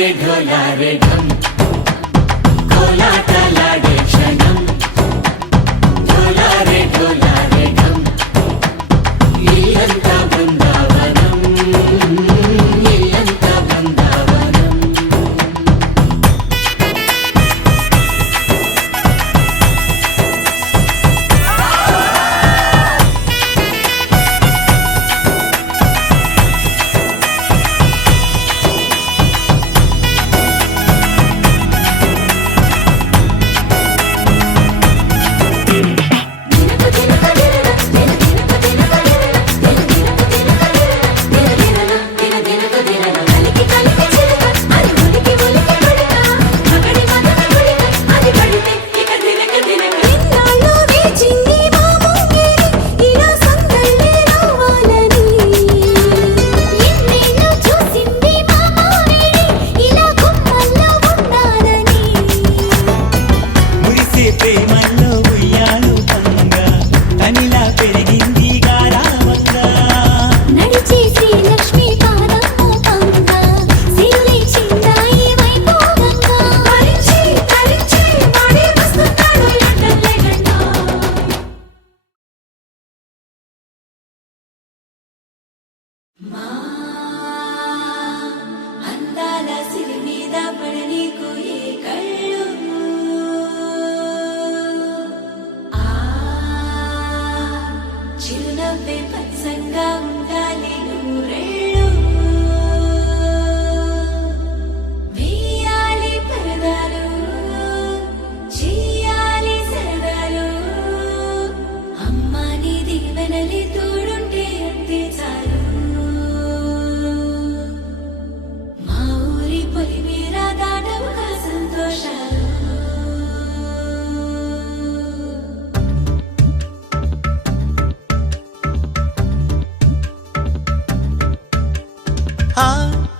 ढोलारे ढम कोलाटलाडे क्षणम ढोलारे ढोलारे ढम इल्लंता बृंदावनम इल्लंता बृंदावनम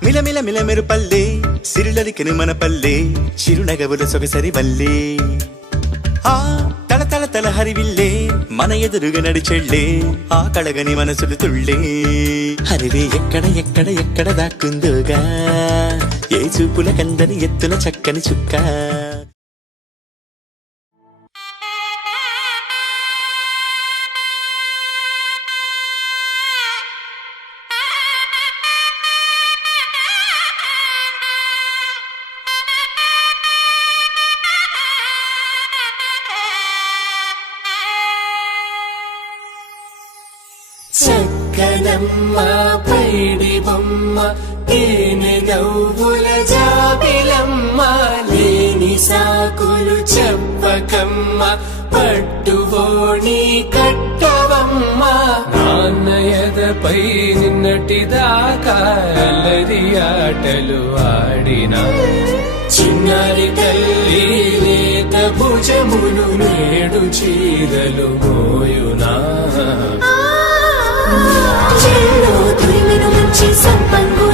మిలమిల మిలమెరు పల్లె సిరులలికెను మన పల్లె చిరునగవుల సొగసరి వల్లే ఆ తల తల తల హరివిల్లే మన ఎదురుగా నడిచెళ్ళే ఆ కళగని మనసులు తుళ్ళే హరివే ఎక్కడ ఎక్కడ ఎక్కడ దాక్కుందోగా ఏ చూపుల కందని ఎత్తుల చక్కని చుక్క చక్కనమ్మ పైడి బొమ్మ తేనె నవ్వుల జాబిలమ్మ లేని సాకులు చెప్పకమ్మ పట్టువోణి కట్టవమ్మ నాన్నయదపై నిన్నటిదాకా అల్లరి ఆటలు ఆడినా చిన్నారి తల్లి లేత భుజములు నేడు చీరలు మోయునా చెల్లో తురిమిన మంచి సంపంగు